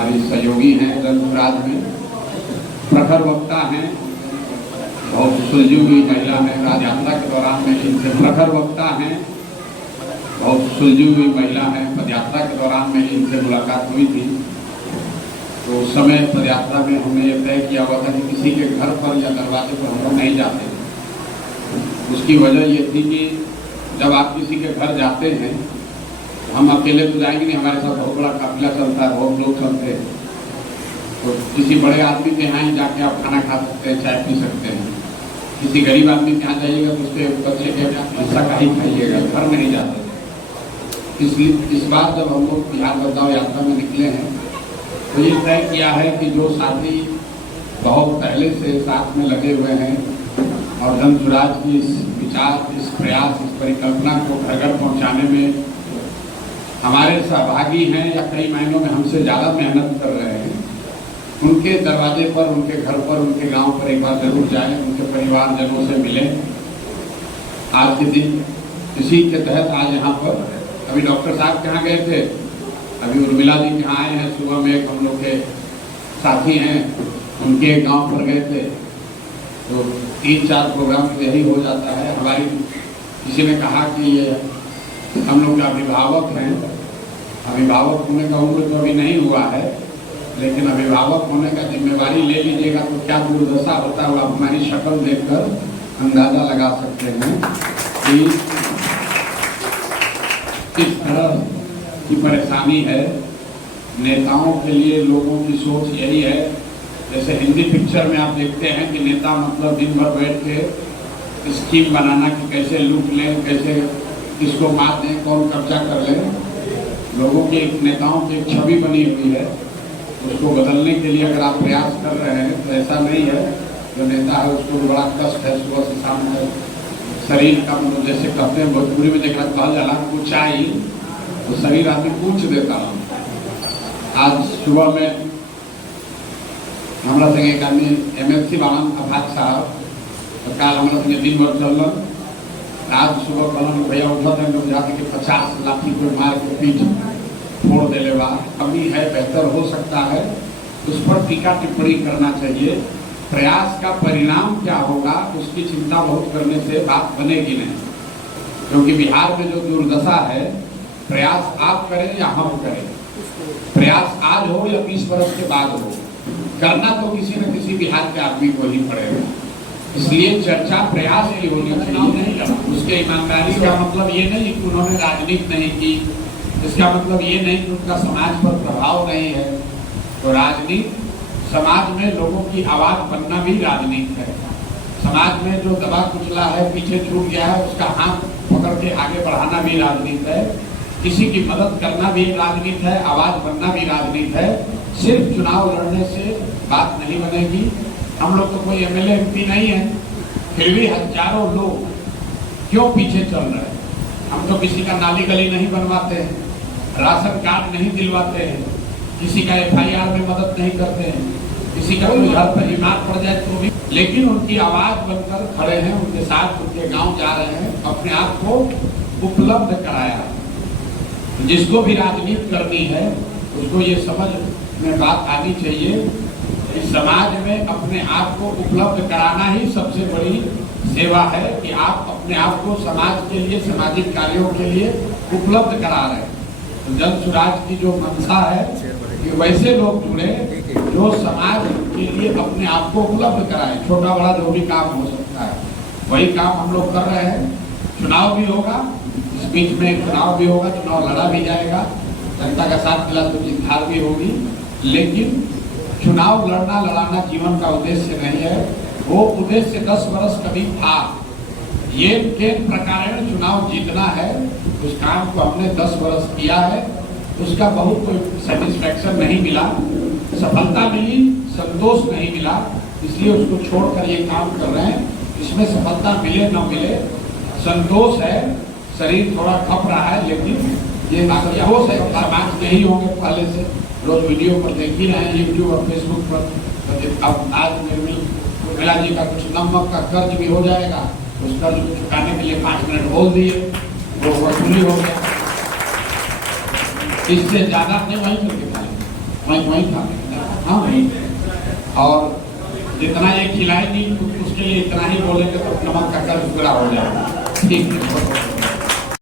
हमारी सहयोगी हैं रंगराज में, प्रखर वक्ता हैं, बहुत सुलझी हुई महिला है। राज यात्रा के दौरान में इनसे प्रखर वक्ता हैं, बहुत सुलझी हुई महिला है। पदयात्रा के दौरान में इनसे मुलाकात हुई थी, तो उस समय पदयात्रा में हमने ये तय किया हुआ था कि किसी के घर पर या दरवाजे पर हम लोग नहीं जाते। उसकी वजह ये थी कि जब आप किसी के घर जाते हैं, हम अकेले तो जाएंगे नहीं, हमारे साथ बहुत बड़ा काफिला चलता है, बहुत लोग चलते हैं। तो किसी बड़े आदमी के यहाँ ही जाके आप खाना खा सकते हैं, चाय पी सकते हैं। किसी गरीब आदमी के यहाँ जाइएगा तो उसके बच्चे के हिस्सा का ही खाइएगा, घर में नहीं जाते। इसलिए इस बार जब हम लोग बिहार बचाओ यात्रा में निकले हैं तो ये तय किया है कि जो साथी बहुत पहले से साथ में लगे हुए हैं और धन स्वराज की इस विचार, इस प्रयास, इस परिकल्पना को घर घर पहुँचाने में हमारे सहभागी हैं या कई महीनों में हमसे ज़्यादा मेहनत कर रहे हैं, उनके दरवाजे पर, उनके घर पर, उनके गांव पर एक बार जरूर जाएं, उनके परिवारजनों से मिलें। आज के दिन इसी के तहत आज यहाँ पर अभी डॉक्टर साहब के यहाँ गए थे, अभी उर्मिला जी के यहाँ आए हैं। सुबह में एक हम लोग के साथी हैं, उनके गांव पर गए थे। तो 3-4 प्रोग्राम तो यही हो जाता है। हमारी किसी ने कहा कि ये हम लोग के अभिभावक हैं, अभिभावक होने का उम्र तो अभी नहीं हुआ है, लेकिन अभिभावक होने का जिम्मेवारी ले लीजिएगा तो क्या दुर्दशा होता है वो आप हमारी शक्ल देखकर अंदाजा लगा सकते हैं कि किस तरह की परेशानी है। नेताओं के लिए लोगों की सोच यही है, जैसे हिंदी पिक्चर में आप देखते हैं कि नेता मतलब दिन भर बैठ के स्कीम बनाना कि कैसे लूट लें, कैसे किसको मार दें, कौन कब्जा कर ले। लोगों की नेताओं की एक छवि बनी हुई है, उसको बदलने के लिए अगर आप प्रयास कर रहे हैं तो ऐसा नहीं है। जो नेता है उसको बड़ा कष्ट है, सुबह से शाम तक शरीर का, मतलब जैसे कहते हैं भोजपुरी में देखा कहा जाला ऊंचाई, तो शरीर आदमी पूछ देता हूँ। आज सुबह में हमारा संगे एक आदमी MLC बालन अफाज साहब, तो कल हमारा संगे दिन भर चल, आज सुबह कहलन भैया उठा था जाते कि 50 लाठी को मार के पीठ फोड़ देले बा, कमी है, बेहतर हो सकता है, उस पर टीका टिप्पणी करना चाहिए। प्रयास का परिणाम क्या होगा उसकी चिंता बहुत करने से बात बनेगी नहीं, क्योंकि बिहार में जो दुर्दशा है, प्रयास आप करें या हम करें, प्रयास आज हो या 20 वर्ष के बाद हो, करना तो किसी न किसी बिहार के आदमी को ही पड़ेगा। इसलिए चर्चा प्रयास की होनी चाहिए। उसके ईमानदारी का मतलब ये नहीं कि उन्होंने राजनीति नहीं की, इसका मतलब ये नहीं कि उनका समाज पर प्रभाव नहीं है। तो राजनीति, समाज में लोगों की आवाज बनना भी राजनीति है। समाज में जो दबा कुचला है, पीछे छूट गया है, उसका हाथ पकड़ के आगे बढ़ाना भी राजनीति है। किसी की मदद करना भी राजनीति है, आवाज बनना भी राजनीति है। सिर्फ चुनाव लड़ने से बात नहीं बनेगी। हम लोग तो कोई MLA MP नहीं है, फिर भी हजारों लोग क्यों पीछे चल रहे हैं। हम तो किसी का नाली गली नहीं बनवाते हैं, राशन कार्ड नहीं दिलवाते हैं, किसी का FIR में मदद नहीं करते हैं, किसी का कोई घर पर बीमार पड़ जाए तो भी, लेकिन उनकी आवाज बनकर खड़े हैं, उनके साथ उनके गांव जा रहे हैं, अपने आप को उपलब्ध कराया। जिसको भी राजनीति करनी है उसको ये समझ में बात आनी चाहिए कि समाज में अपने आप को उपलब्ध कराना ही सबसे बड़ी सेवा है, कि आप अपने आप को समाज के लिए, सामाजिक कार्यों के लिए उपलब्ध करा रहे हैं। तो जन स्वराज की जो मंशा है कि वैसे लोग जुड़े जो समाज के लिए अपने आप को उपलब्ध कराए। छोटा बड़ा जो भी काम हो सकता है वही काम हम लोग कर रहे हैं। चुनाव भी होगा, इस बीच में चुनाव भी होगा, चुनाव लड़ा भी जाएगा, जनता का साथ मिला तो जीत हार भी होगी, लेकिन चुनाव लड़ना लड़ाना जीवन का उद्देश्य नहीं है। वो उद्देश्य 10 वर्ष कभी था, ये किन प्रकार चुनाव जीतना है, उस काम को हमने 10 वर्ष किया है। उसका बहुत कोई सेटिस्फैक्शन नहीं मिला, सफलता मिली, संतोष नहीं मिला, इसलिए उसको छोड़कर ये काम कर रहे हैं। इसमें सफलता मिले न मिले, संतोष है, शरीर थोड़ा खप रहा है, लेकिन ये हो सकता समाज नहीं होंगे पहले से, रोज वीडियो पर देख ही रहे हैं, यूट्यूब और फेसबुक पर। अब आज उर्मिला जी का कुछ नमक का कर्ज भी हो जाएगा, उस कर्ज को चुकाने के लिए 5 मिनट बोल दिए, वो वसूली हो गया। इससे ज्यादा नहीं वहीं करके खाए, वहीं था। हाँ वहीं। और जितना ये खिलाएगी उसके लिए इतना ही बोलेंगे तो नमक का कर्ज पूरा हो जाएगा। ठीक है।